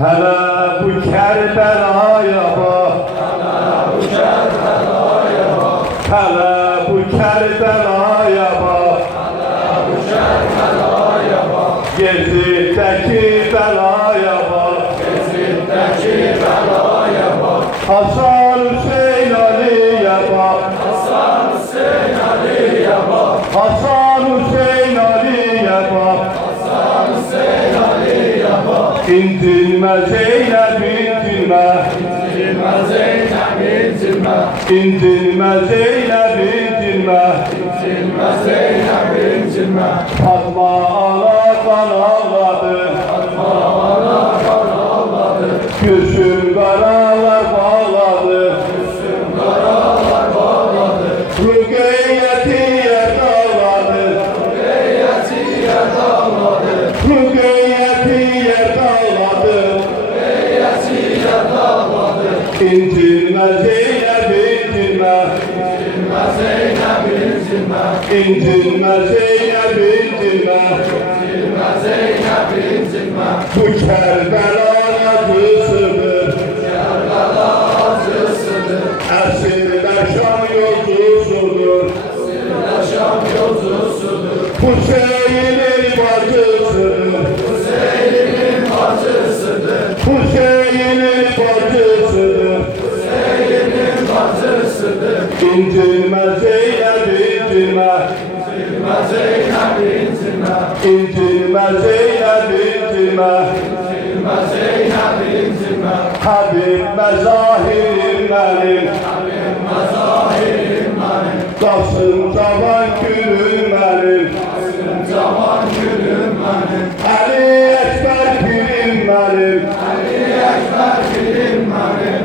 Hele bu Kerbela'ya bak. Hele bu Kerbela'ya bak. Gezid'deki belaya bak. Hasan Hüseyin Ali'ye bak. Hasan Hüseyin Ali'ye bak. İncinme Zeynep incinme. İncinme Zeynep incinme. Fatma ana kan ağladı. Gözüm karalar bağladı. Rüqeyyeti yer dağladı. Rüqeyyeti yer dağladı. İncinme Zeynep incinme. İncinme Zeynep incinme. Bu Kerbela acısıdır. Esirler Şam yolcusudur. Hüseyin'in bacısıdır. Hüseyin'in bacısıdır. İncinme Zeynep incinme. İncinme Zeynep incinme. Habib mezahirim benim. Kasım cavan gülüm benim. Ali Ekber pirim benim.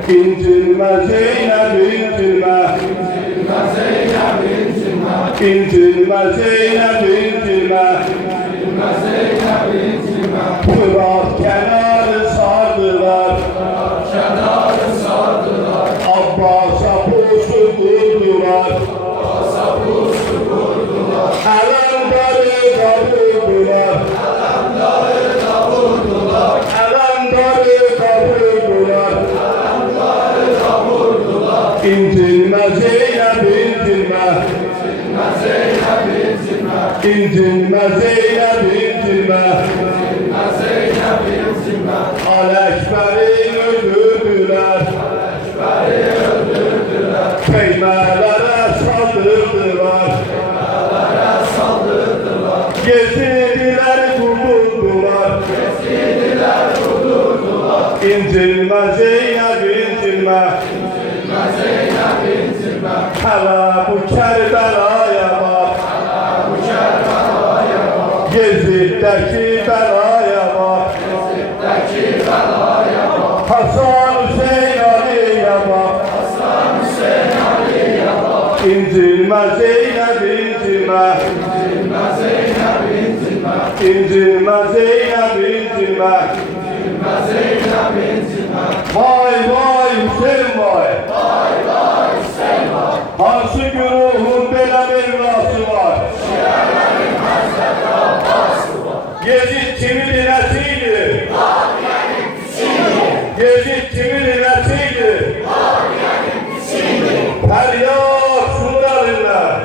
İncinme Zeynep incinme. İncinme Zeynep incinme. Fırat kenarı sardılar. Abbas'a pusu kurdular. Alemdarı kavurdular. İncinme Zeynep incinme. İncinme Zeynep incinme. Alekber'i öldürdüler. Keymelere saldırdılar. Gezidiler durdurdular. İncinme Zeynep incinme. Hele bu Kerbela'ya bak. Gezid'deki belaya bak. Hasan Hüseyin Ali'ye bak. İncinme Zeynep incinme. İncinme Zeynep incinme. Vay vay Hüseyin vay. Hansı güruhun belə mevlası var? Yezid kimin iləsiydi? Yezid kimin iləsiydi? Feryat şunlarınlar.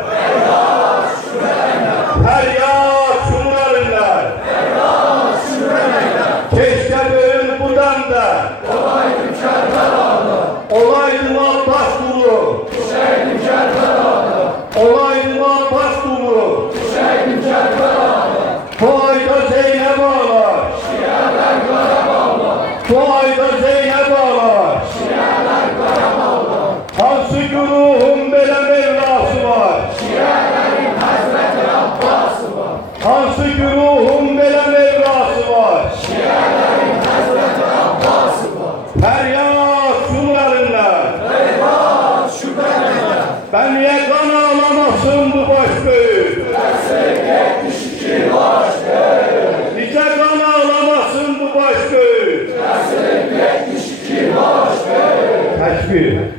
Feryat şunlarınlar. Keşke böyle buradan da olaydım Abbas kulu. Olaydım Abbas kulu. Bu ayda Zeynep ağlar. Bu ayda Zeynep ağlar. Hansı güruhun belə mevlası var? Hansı güruhun belə mevlası var? Feryat şunlarınlar. Ben niye kan ağlamasın bu baş büyük? Nice kan ağlamasın bu baş büyük? Teşbih.